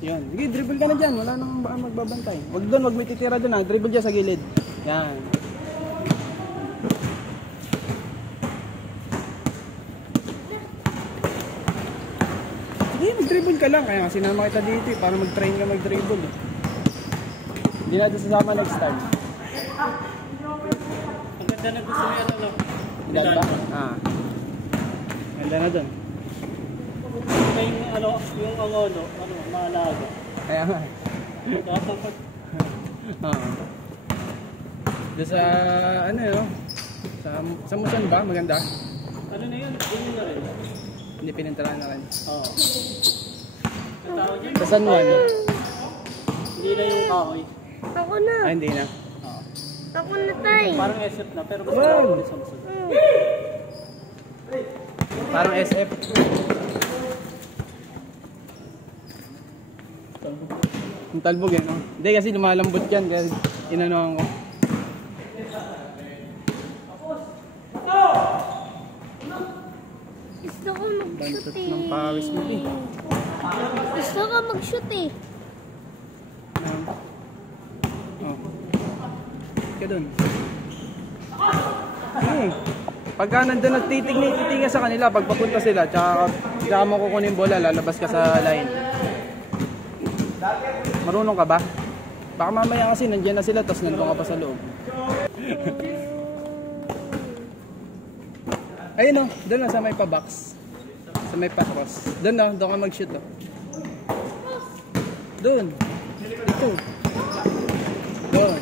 Yan. Sige, dribble ka na dyan. Wala nang magbabantay. Wag doon, wag may titira doon ha. Dribble dyan sa gilid. Yan. Sige, mag-dribble ka lang. Kaya sinama kita dito eh, para mag-train ka mag-dribble eh. Hindi natin sasama next time. Ang ganda na gusto mo yan, ano? Ganda? Ganda na doon. Yung maalaga. Kaya nga. Doon sa, ano yun, sa Musan ba? Maganda? Ano na yun? Yun na rin. Hindi pinintirahan na rin. Oo. Ang tawag dyan? Sa San Juan? Hindi na yung kahoy. Ako na. Ay, hindi na. Oo. Ako na tayo. Parang SF na, pero gusto ko ni Samsung. Parang SF. Yung talbog yan, no? Hindi kasi lumalambot yan, kaya inanohan ko. Gusto ko mag-shoot Bansot eh. ng pawis mo eh. Gusto ko mag-shoot eh. Oh. Ka dun. Pagka nandun at titingin sa kanila, pag papunta sila, tsaka mo kukunin bola, lalabas ka sa line. Marunong ka ba? Baka mamaya kasi nandiyan na sila, tapos nandun ka pa sa loob. Ayun o, doon na sa may pa-box. Sa may pa-cross. Doon na, doon ka mag-shoot o. Doon. Dito. Doon.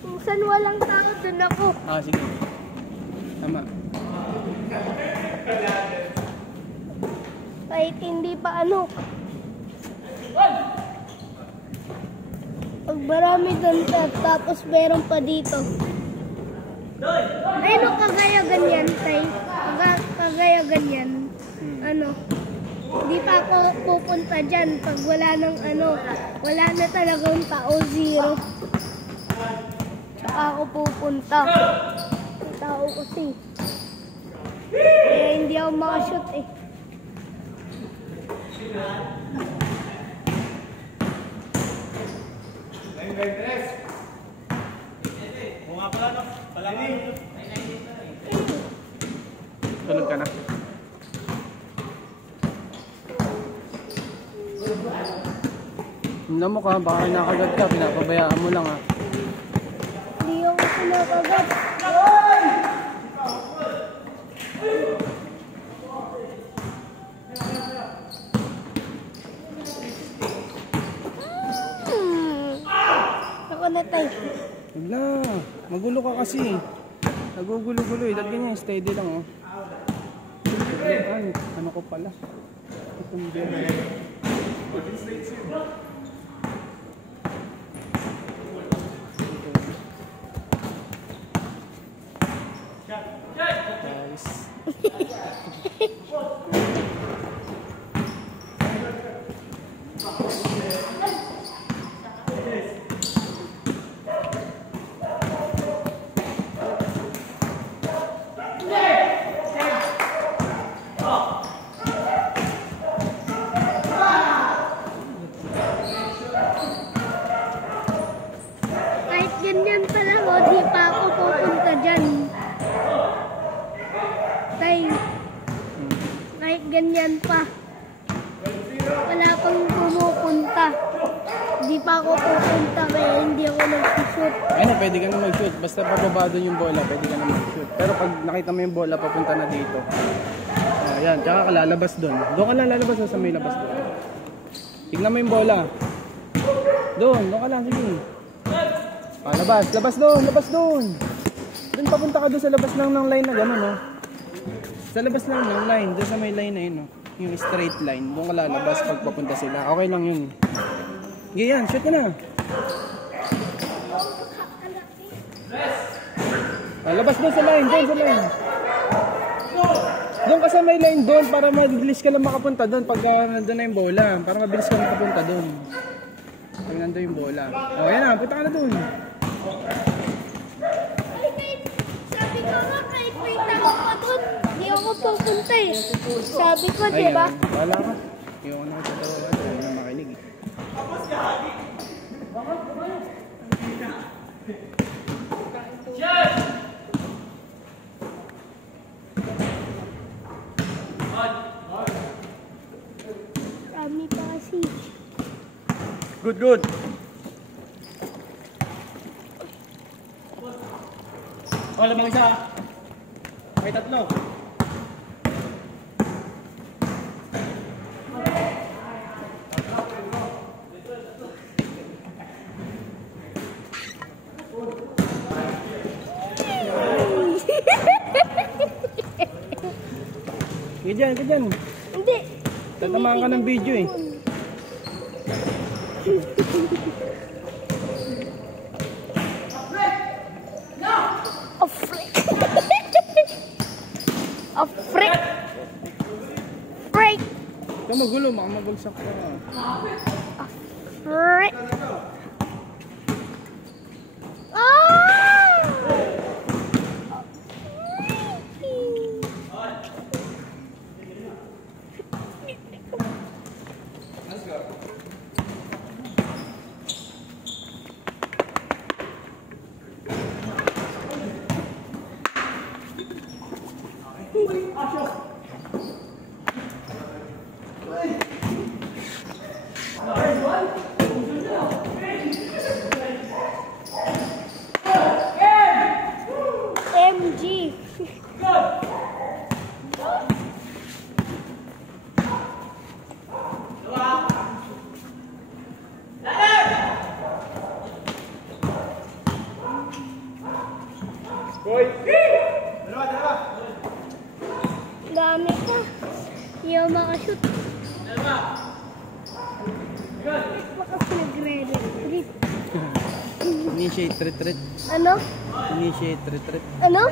Kung saan walang tao, dun ako. Sige. Tama. Kahit hindi pa ano. Pag marami doon tapos meron pa dito. Ay, no, kagaya ganyan, tay. Kagaya ganyan. Ano, hindi pa ako pupunta dyan pag wala nang ano, wala na talagang tao, zero. Tsaka ako pupunta. May tao kasi. Kaya hindi ako makashoot eh. Tulog ka na. Tingnan mo ka, baka nakagat ka, pinapabayaan mo lang ha. Hindi ako sinakagat. Ako na tayo. Wala, magulo ka kasi. Nagugulo-gulo eh, dahil ganyan, steady lang oh. Ay, ano ko pala. Itong beer. Kahit ganyan pa lang o, di pa ako pupunta dyan. Tay, kahit ganyan pa. Wala pang pumupunta. Di pa ako pupunta kaya hindi ako nag-shoot. Ayun na, pwede ka na mag-shoot. Basta pababa doon yung bola, pwede ka na mag-shoot. Pero pag nakita mo yung bola, papunta na dito. Ayan, tsaka ka lalabas doon. Doon ka lang lalabas sa may labas doon. Tignan mo yung bola. Doon ka lang, sige. Labas doon. Doon papunta ka doon sa labas lang ng line na gano'n, no? Sa labas lang ng line, doon sa may line na yun, no? Yung straight line. Doon ka lalabas pag papunta sila. Okay lang yun. Sige yan, shoot ka na. Labas doon sa line, Doon ka sa may line doon para mabilis ka lang makapunta doon pag nandun na yung bola. Para mabilis ka makapunta doon. Pag nandun yung bola. O, yan na, punta ka na doon. Sabi ko nga kahit may tao pa doon, hindi ako pupunta eh. Sabi ko, di Ayun, ba? wala ka. Yung ano sa dalawa, wala na makinig eh. Rami pa kasi. Good, good. Oh, lamang isa. May tatlo. Ganyan, ganyan. Hindi. Tatamaan ka ng video eh. A freak. A freak. Freak. Ikaw magulo, makamabagsak ka. Freak. Ah! MG. Dami pa. Hindi ako makashoot. Baka nagre-retreat. Initiate retreat. Ano? Initiate retreat. Ano?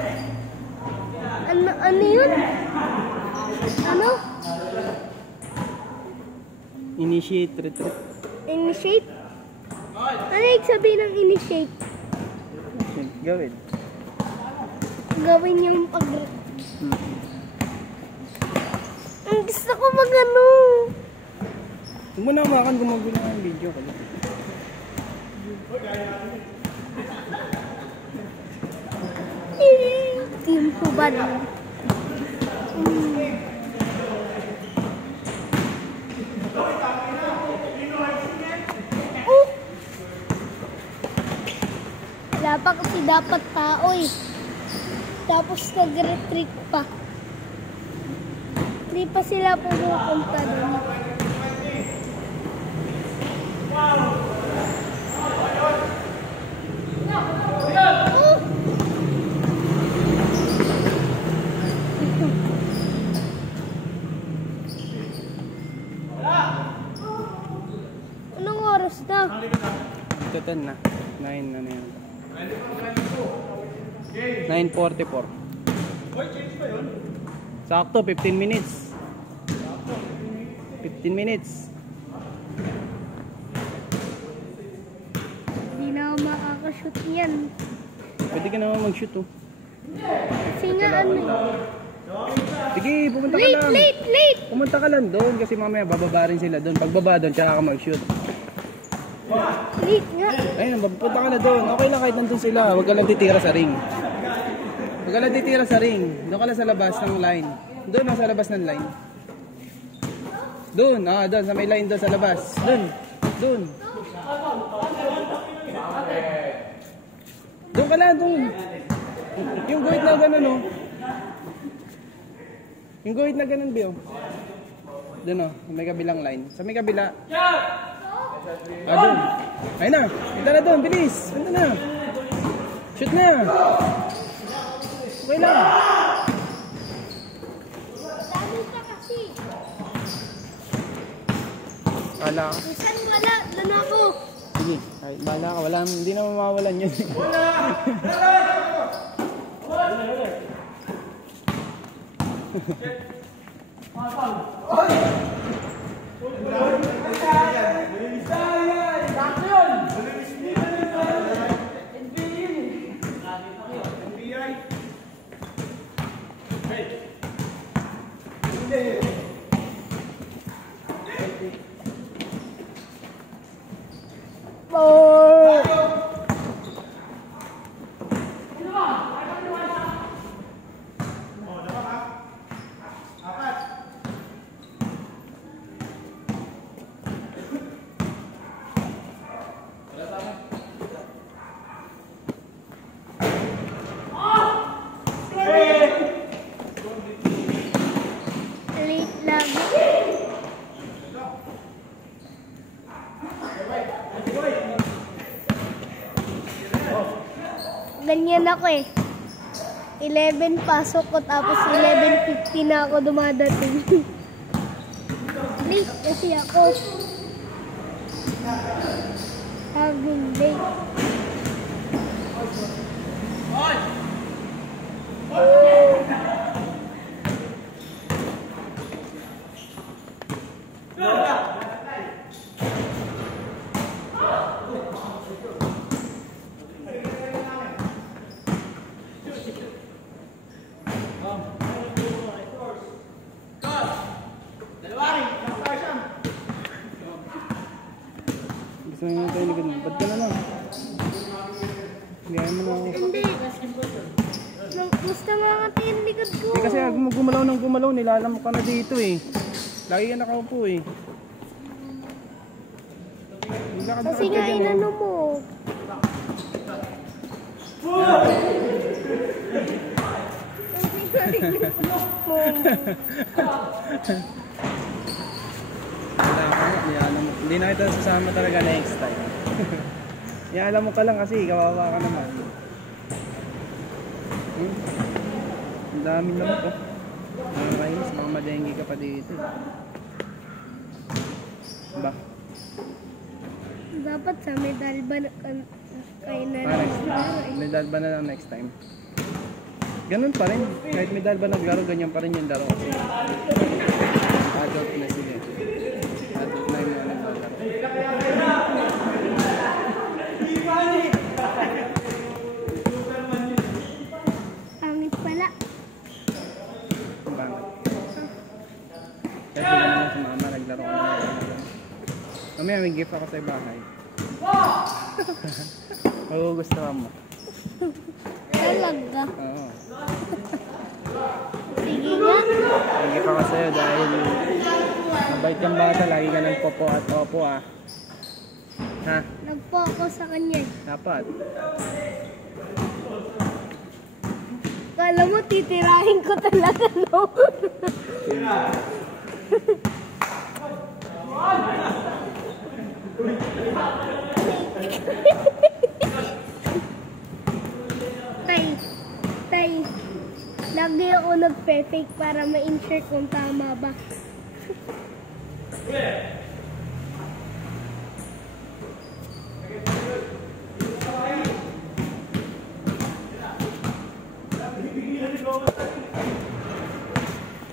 Ano yun? Ano? Initiate retreat. Initiate? Ano yung sabihin ng initiate? Gawin. Gawin yung pag... Ang gusto ko mag-ano. Huwag mo na hawakan gumagulo ng video ka. Team Hubad. Wala pa kasi dapat tao eh. Tapos nag-retreat pa. Hindi pa sila pumupunta doon. Anong oras na? Ito 10 na. 9 na na yan. 9:44. Sakto, 15 minutes. 15 minutes. Hindi na ako makakashoot yan. Pwede ka naman mag-shoot oh. Kasi nga ano. Sige, pumunta ka Late, lang. late, late! Pumunta ka lang doon kasi mamaya bababa rin sila doon. Pagbaba doon, tsaka ka mag-shoot. Late nga. Ayun, pupunta ka na doon. Okay lang kahit nandun sila. Huwag ka lang titira sa ring. Huwag ka lang titira sa ring. Doon ka lang sa labas ng line. Doon lang sa labas ng line. Doon, doon. Sa may line doon sa labas. Doon. Doon. Doon ka lang, doon. Yung guhit na gano'n, oh. Yung guhit na gano'n, Bio. Doon, oh. May kabilang line. Sa may kabila. Doon. Ayun na. Punta na doon. Bilis. Punta na. Shoot na. Okay lang. Dami ka kasi. Wala ka. Saan wala? Doon ako. Sige. Kahit bahala ka. Wala. Hindi na mamawalan yun. kala ko eh. 11 pasok ko tapos 11:50 na ako dumadating. Late kasi ako. Haging late. Gusto nyo tayo likod mo. Ba't ka na lang? Gaya mo na ako. Hindi. Gusto mo lang ate yung likod ko. Eh kasi gumalaw ng gumalaw, nilalam ka na dito eh. Lagi ka nakaupo eh. Kasi nga inano mo. Wala ka nga, hindi na kita sasama talaga next time. Alam mo ka lang kasi, kawawa ka naman. Ang daming lamok oh. Nakakainis, mga madenggi ka pa dito. Ba? Dapat sa medal ba na kayo na Pare, lang? medal ba na lang next time? Ganun pa rin. Kahit medal ba naglaro, ganyan pa rin yung laro. Adult na sila. Adult na yung mga naglalaro. Pangit pala. Ang bangit. Kahit hindi naman sumama, naglaro ka na. Mamaya may gift ako sa bahay. Magugustuhan mo. Talaga. Oo. Sige nga. May gift ako sa'yo dahil mabait kang bata, lagi ka ng popo at opo ah. Ha? Nagpo ako sa kanya. Dapat. Kala mo titirahin ko talaga, no? Tay, lagi ako nagpe-fake para ma-insure kung tama ba.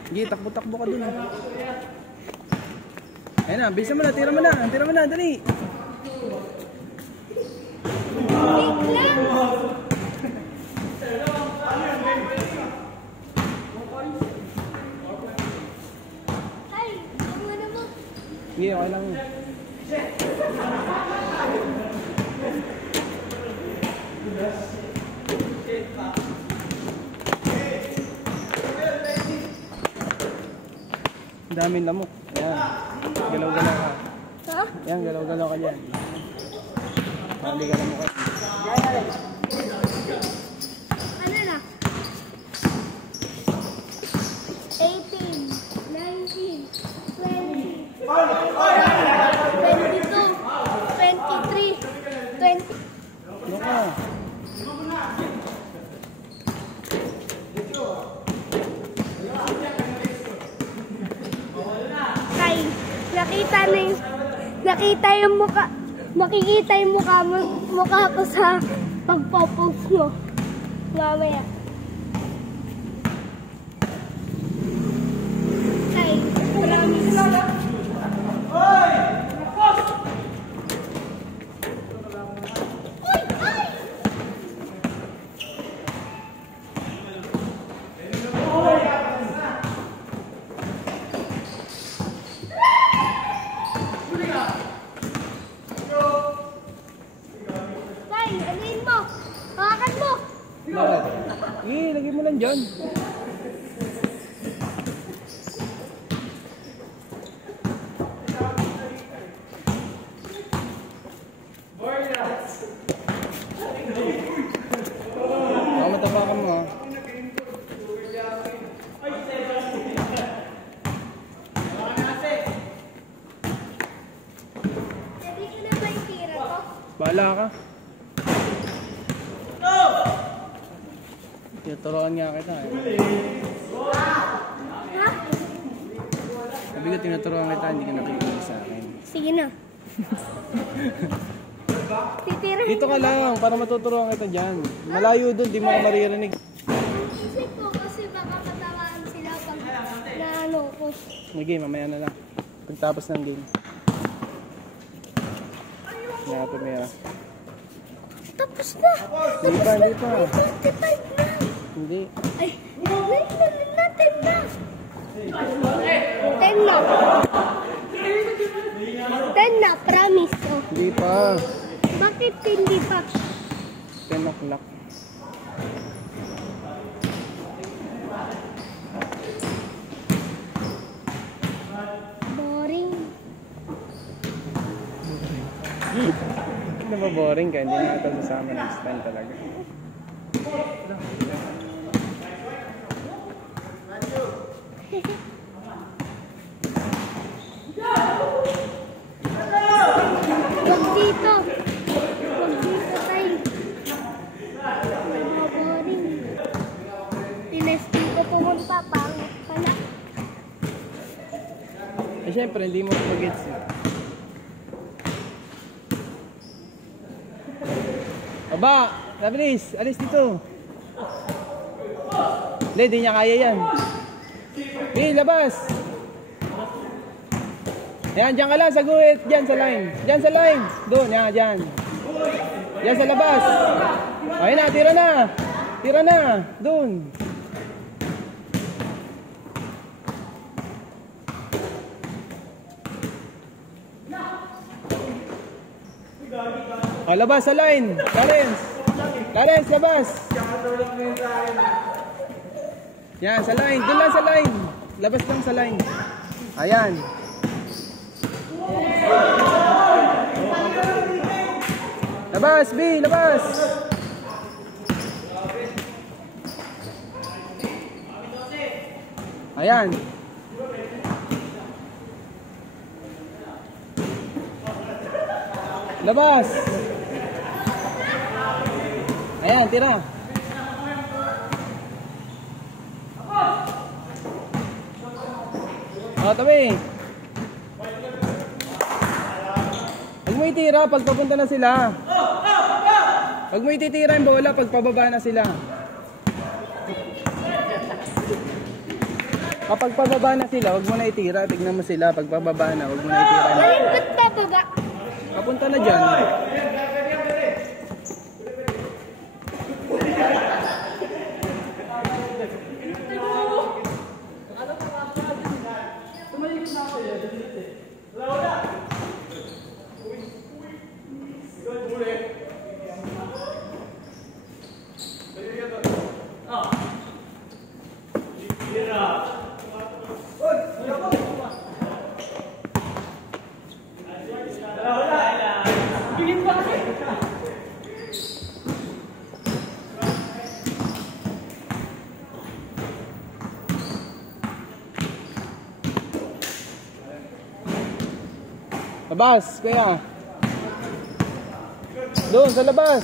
Sige, takbo-takbo ka dun. Ayun na, bisa mo na, tira mo na, dali. Fake lang! Ay, ano na mo? Sige, okay lang. Ang daming lamok. Ayan. Galaw-galaw ka. Ha? Ayan, galaw-galaw ka dyan. Hindi ka lamok ka. Ano na? 18, 19, 20, 22, 23, 20. Ano ka? Kay, nakita yung mukha, makikita yung mukha ko sa pagpo-post mo. Mamaya. Kay, promise. Kay, anuin mo. Hawakan mo. Bakit? Lagay mo lang dyan. Baka matapakan mo ah. Lagi ko na ba yung tira ko? Bahala ka. Tinuturoan nga kita eh. Ha? Sabi ko tinuturoan kita, hindi ka nakikinig sa akin. Sige na. Titirahin Dito ka lang, para matuturoan kita dyan. Malayo doon, di mo ka maririnig. Ang isip ko kasi baka patawaan sila pag naano ko. Sige, mamaya na lang. Pagtapos ng game. Nga po, Mira. Tapos na. Hindi pa, hindi pa. May 25 na. Hindi. Ay, nailanin natin na. 10 na. 10 na, promise. Oh. Hindi pa. Bakit hindi pa? 10 o'clock. Boring. Hindi ba boring ka? Hindi na ito sasama next time talaga. Huwag dito. Huwag dito tayo. Boring. Tines dito pumunta, pangit pala. Eh syempre, hindi mo mag-gets eh. Aba! Nabilis! Alis dito! Hindi, di niya kaya yan. Hey, labas! Ayan, dyan ka lang sa guhit. Dyan sa line. Dyan sa line. Doon, yan, dyan. Dyan sa labas. Ayun na, tira na. Tira na. Doon. O, labas sa line. Clarence. Clarence, labas. Yan, sa line. Doon lang sa line. Labas lang sa line. Ayan. Labas, B, labas. Ayan. Labas. Ayan, tira. O, tabi. Huwag mo itira pag papunta na sila. Huwag mo ititira yung bola pag pababa na sila. Kapag pababa na sila, huwag mo na itira. Tignan mo sila. Pag pababa na, huwag mo na itira. Alin ba't bababa? Papunta na dyan. Labas, kaya. Doon, sa labas.